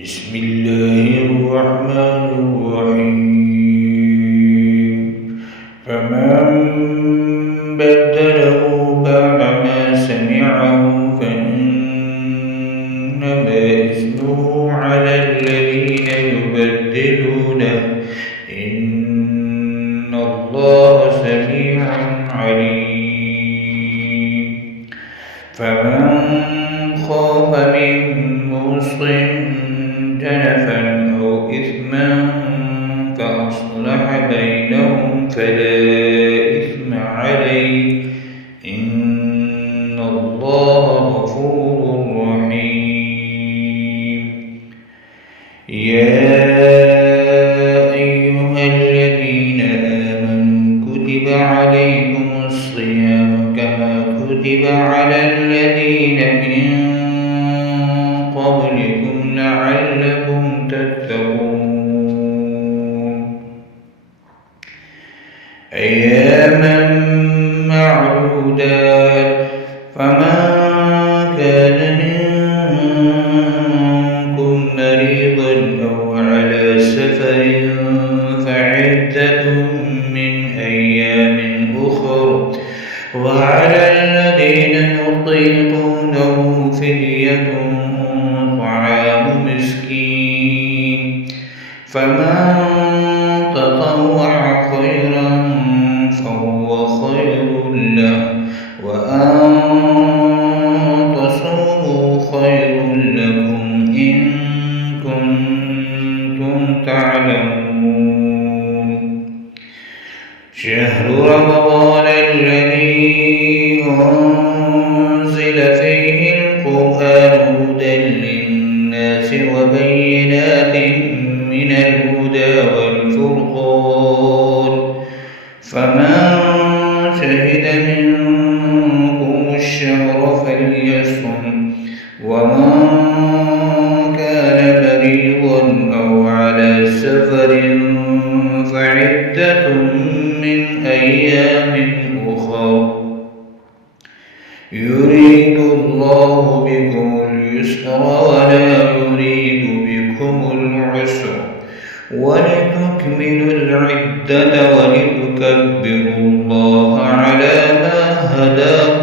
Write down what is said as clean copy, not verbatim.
بسم الله الرحمن الرحيم فمن بدله بعدما سمعه فإنما إثمه على الذين يبدلونه إن الله سميع عليم فمن خاف من موص جنفا أو إثما فأصلح بينهم فلا إثم عليه إن الله غفور رحيم يا أيها الذين آمنوا كتب عليكم الصيام كما كتب على الذين من قبلكم لعلكم تتقون أياما معدودات فمن كان منكم مريضا أو على سفر فعدة من أيام أخر وعلى الذين يطيقونه فدية طعام مسكين فمن تطوع خيرا فهو خير له وأن تصوموا خير لكم إن كنتم تعلمون شهر رمضان الذي أنزل فيه القرآن هدى للناس وبينات من الهدى والفرقان فمن شهد منكم الشهر فليصم ومن كان مريضا أو على سفر فعدة من أيام أخر يريد الله بكم اليسر ولا يريد بكم العسر ولتكملوا العدة ولتكبروا الله على ما هداكم